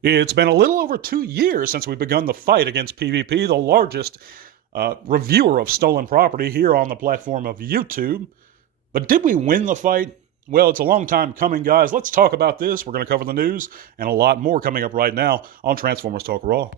It's been a little over 2 years since we've begun the fight against PvP, the largest reviewer of stolen property here on the platform of YouTube. But did we win the fight? Well, it's a long time coming, guys. Let's talk about this. We're going to cover the news and a lot more coming up right now on Transformers Talk Raw.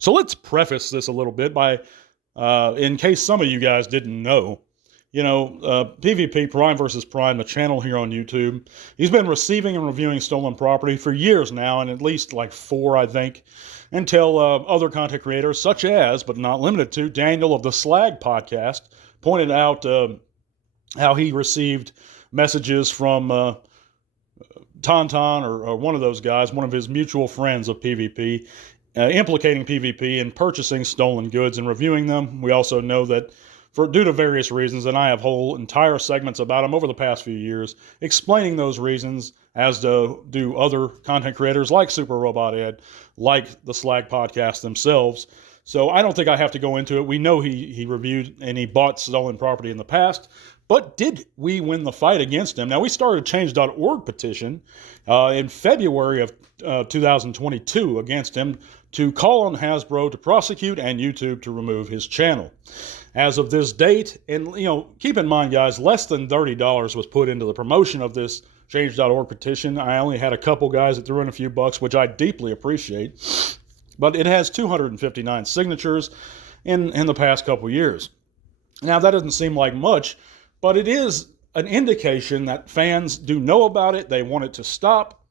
So let's preface this a little bit by, in case some of you guys didn't know, PvP, PrimeVsPrime, the channel here on YouTube, he's been receiving and reviewing stolen property for years now, and at least like 4, I think, until other content creators, such as, but not limited to, Daniel of the Slag podcast, pointed out how he received messages from Tauntaun or one of those guys, one of his mutual friends of PvP, implicating PvP in purchasing stolen goods and reviewing them. We also know that due to various reasons, and I have whole entire segments about them over the past few years, explaining those reasons, as do other content creators like Super Robot Ed, like the Slag podcast themselves. So I don't think I have to go into it. We know he reviewed and he bought stolen property in the past. But did we win the fight against him? Now, we started a Change.org petition in February of 2022 against him to call on Hasbro to prosecute and YouTube to remove his channel. As of this date, and keep in mind, guys, less than $30 was put into the promotion of this Change.org petition. I only had a couple guys that threw in a few bucks, which I deeply appreciate. But it has 259 signatures in the past couple years. Now, that doesn't seem like much, but it is an indication that fans do know about it. They want it to stop.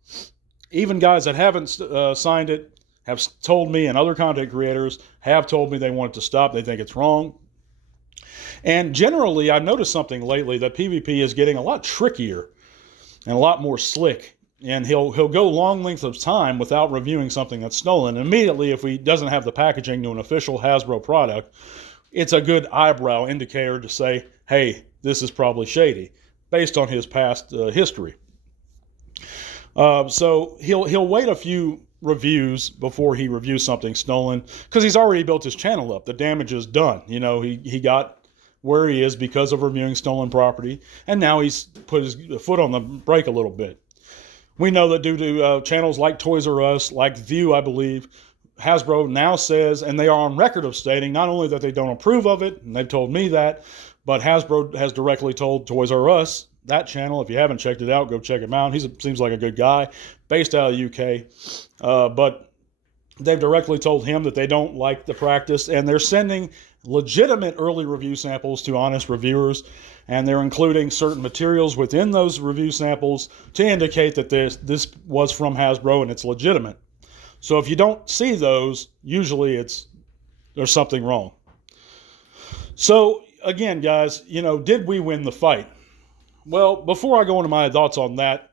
Even guys that haven't signed it have told me, and other content creators have told me they want it to stop. They think it's wrong. And generally, I've noticed something lately, that PvP is getting a lot trickier and a lot more slick. And he'll go long lengths of time without reviewing something that's stolen. And immediately, if he doesn't have the packaging to an official Hasbro product, it's a good eyebrow indicator to say, hey, this is probably shady, based on his past history. So he'll wait a few reviews before he reviews something stolen, because he's already built his channel up. The damage is done. He got where he is because of reviewing stolen property, and now he's put his foot on the brake a little bit. We know that due to channels like Toys R Us, like View, I believe, Hasbro now says, and they are on record of stating, not only that they don't approve of it, and they've told me that, but Hasbro has directly told Toys R Us, that channel, if you haven't checked it out, go check him out. He seems like a good guy, based out of the UK. But they've directly told him that they don't like the practice, and they're sending legitimate early review samples to honest reviewers, and they're including certain materials within those review samples to indicate that this was from Hasbro and it's legitimate. So if you don't see those, usually there's something wrong. So again, guys, did we win the fight? Well, before I go into my thoughts on that,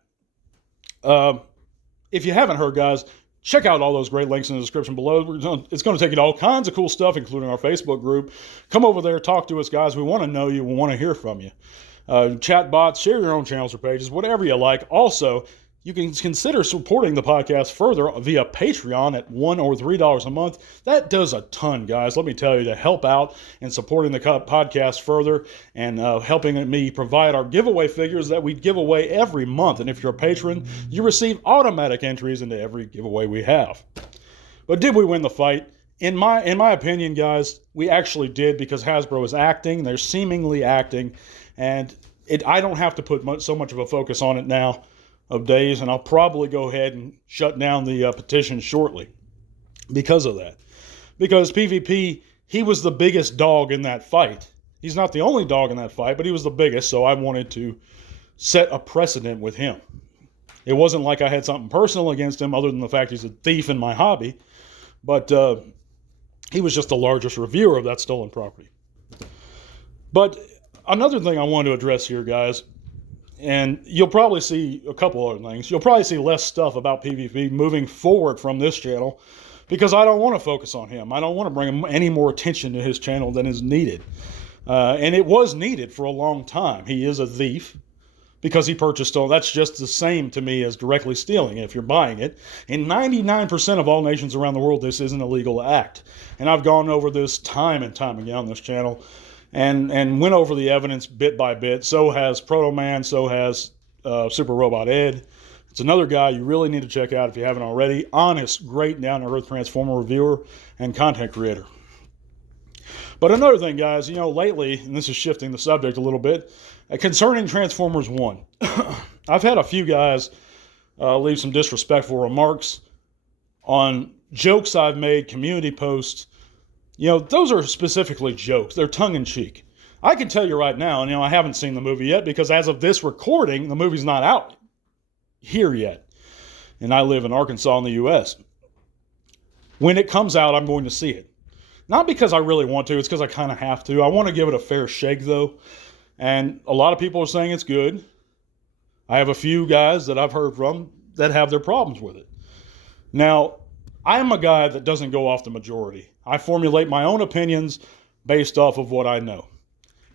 if you haven't heard, guys, check out all those great links in the description below. It's going to take you to all kinds of cool stuff, including our Facebook group. Come over there, talk to us, guys. We want to know you. We want to hear from you. Chat bots, share your own channels or pages, whatever you like. Also, you can consider supporting the podcast further via Patreon at $1 or $3 a month. That does a ton, guys. Let me tell you, to help out in supporting the podcast further and helping me provide our giveaway figures that we give away every month. And if you're a patron, you receive automatic entries into every giveaway we have. But did we win the fight? In my opinion, guys, we actually did, because Hasbro is acting. They're seemingly acting. And I don't have to put so much of a focus on it now of days, and I'll probably go ahead and shut down the petition shortly because of that. Because PvP, he was the biggest dog in that fight. He's not the only dog in that fight, but he was the biggest, so I wanted to set a precedent with him. It wasn't like I had something personal against him other than the fact he's a thief in my hobby, but he was just the largest reviewer of that stolen property. But another thing I wanted to address here, guys, and you'll probably see a couple other things. You'll probably see less stuff about PvP moving forward from this channel, because I don't want to focus on him. I don't want to bring him any more attention to his channel than is needed. And it was needed for a long time. He is a thief. because he purchased stolen. That's just the same to me as directly stealing if you're buying it. In 99% of all nations around the world, this is an illegal act. And I've gone over this time and time again on this channel and went over the evidence bit by bit. So has Proto Man, so has Super Robot Ed. It's another guy you really need to check out if you haven't already. Honest, great, down-to-earth Transformer reviewer and content creator. But another thing, guys, lately, and this is shifting the subject a little bit, concerning Transformers 1. I've had a few guys leave some disrespectful remarks on jokes I've made, community posts. Those are specifically jokes. They're tongue-in-cheek. I can tell you right now, I haven't seen the movie yet because as of this recording, the movie's not out here yet. And I live in Arkansas in the U.S. When it comes out, I'm going to see it. Not because I really want to, it's because I kind of have to. I want to give it a fair shake, though. And a lot of people are saying it's good. I have a few guys that I've heard from that have their problems with it. Now, I'm a guy that doesn't go off the majority. I formulate my own opinions based off of what I know.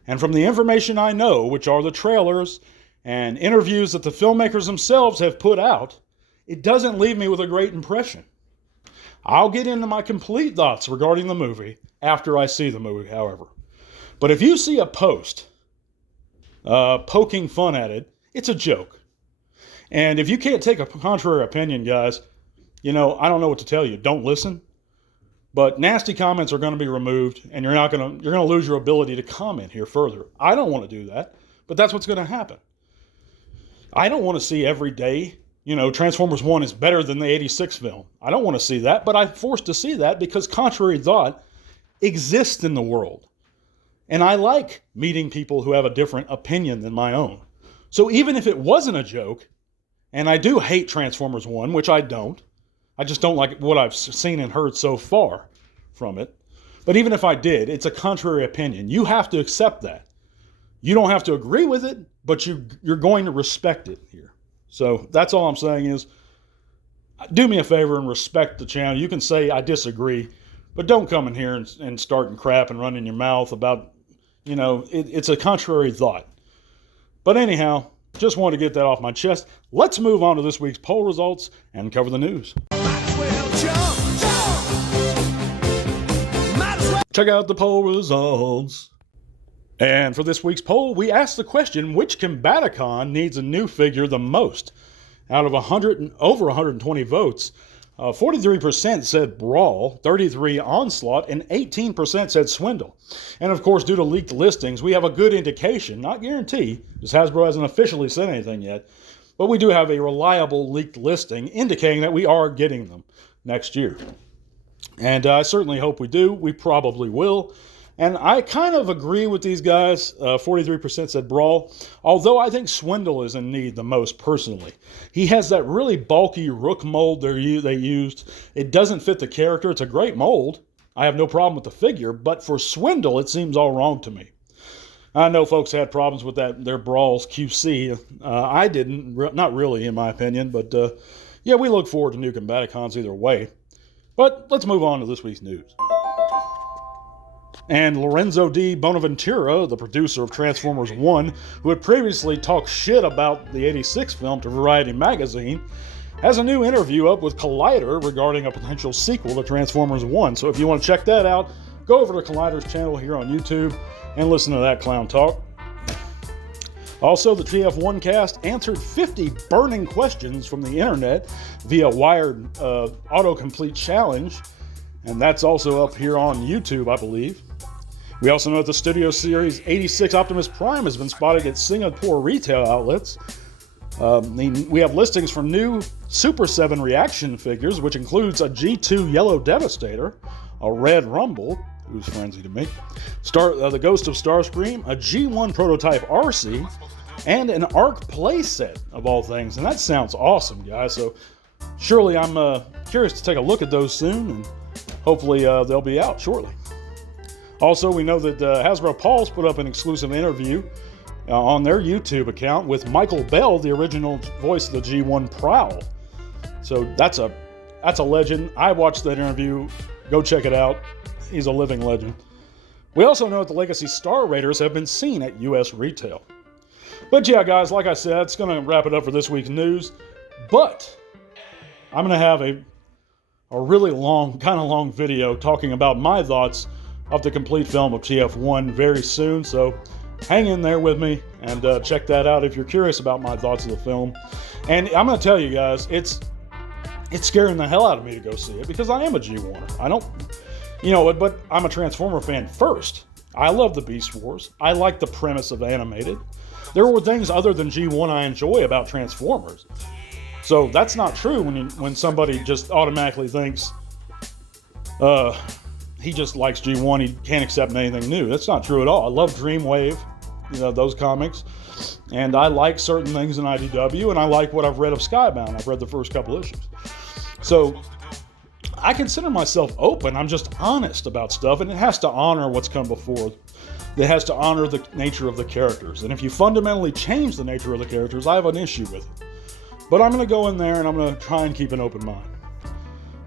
And from the information I know, which are the trailers and interviews that the filmmakers themselves have put out, it doesn't leave me with a great impression. I'll get into my complete thoughts regarding the movie after I see the movie, however. But if you see a post poking fun at it, it's a joke. And if you can't take a contrary opinion, guys, I don't know what to tell you. Don't listen. But nasty comments are going to be removed, and you're going to lose your ability to comment here further. I don't want to do that, but that's what's going to happen. I don't want to see every day, Transformers 1 is better than the 86 film. I don't want to see that, but I'm forced to see that because contrary thought exists in the world. And I like meeting people who have a different opinion than my own. So even if it wasn't a joke, and I do hate Transformers 1, which I don't, I just don't like what I've seen and heard so far from it. But even if I did, it's a contrary opinion. You have to accept that. You don't have to agree with it, but you're going to respect it here. So that's all I'm saying is, do me a favor and respect the channel. You can say I disagree, but don't come in here and starting crap and running your mouth about, it's a contrary thought. But anyhow, just wanted to get that off my chest. Let's move on to this week's poll results and cover the news. Check out the poll results. And for this week's poll, we asked the question, which Combaticon needs a new figure the most? Out of over 120 votes, 43% said Brawl, 33% Onslaught, and 18% said Swindle. And of course, due to leaked listings, we have a good indication, not guarantee, because Hasbro hasn't officially said anything yet, but we do have a reliable leaked listing indicating that we are getting them next year. And I certainly hope we do. We probably will. And I kind of agree with these guys. 43% said Brawl, although I think Swindle is in need the most personally. He has that really bulky Rook mold they used. It doesn't fit the character. It's a great mold. I have no problem with the figure, but for Swindle, it seems all wrong to me. I know folks had problems with their Brawl's QC. I didn't, not really in my opinion, but yeah, we look forward to new Combaticons either way. But let's move on to this week's news. And Lorenzo D. Bonaventura, the producer of Transformers 1, who had previously talked shit about the 86 film to Variety magazine, has a new interview up with Collider regarding a potential sequel to Transformers 1. So if you want to check that out, go over to Collider's channel here on YouTube and listen to that clown talk. Also, the TF1 cast answered 50 burning questions from the internet via Wired autocomplete challenge, and that's also up here on YouTube, I believe. We also know that the Studio Series 86 Optimus Prime has been spotted at Singapore retail outlets. We have listings for new Super 7 reaction figures, which includes a G2 Yellow Devastator, a Red Rumble, who's frenzy to me, the Ghost of Starscream, a G1 prototype RC, and an ARC playset, of all things. And that sounds awesome, guys. So surely I'm curious to take a look at those soon, and hopefully they'll be out shortly. Also, we know that Hasbro Pulse put up an exclusive interview on their YouTube account with Michael Bell, the original voice of the G1 Prowl. So that's a legend. I watched that interview. Go check it out. He's a living legend. We also know that the Legacy Star Raiders have been seen at U.S. retail. But yeah, guys, like I said, it's going to wrap it up for this week's news. But I'm going to have a really long video talking about my thoughts of the complete film of TF1 very soon. So hang in there with me and check that out if you're curious about my thoughts of the film. And I'm going to tell you guys, it's scaring the hell out of me to go see it because I am a G1er. I don't, but I'm a Transformer fan first. I love the Beast Wars. I like the premise of animated. There were things other than G1 I enjoy about Transformers. So that's not true when somebody just automatically thinks he just likes G1, he can't accept anything new. That's not true at all. I love Dreamwave, those comics. And I like certain things in IDW, and I like what I've read of Skybound. I've read the first couple issues. So I consider myself open. I'm just honest about stuff, and it has to honor what's come before. It has to honor the nature of the characters. And if you fundamentally change the nature of the characters, I have an issue with it. But I'm going to go in there, and I'm going to try and keep an open mind.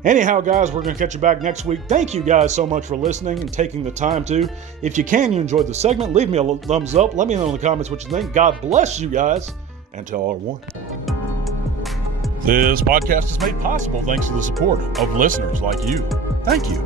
Anyhow, guys, we're going to catch you back next week. Thank you guys so much for listening and taking the time to. If you enjoyed the segment, leave me a thumbs up. Let me know in the comments what you think. God bless you guys, and to all are one. This podcast is made possible thanks to the support of listeners like you. Thank you.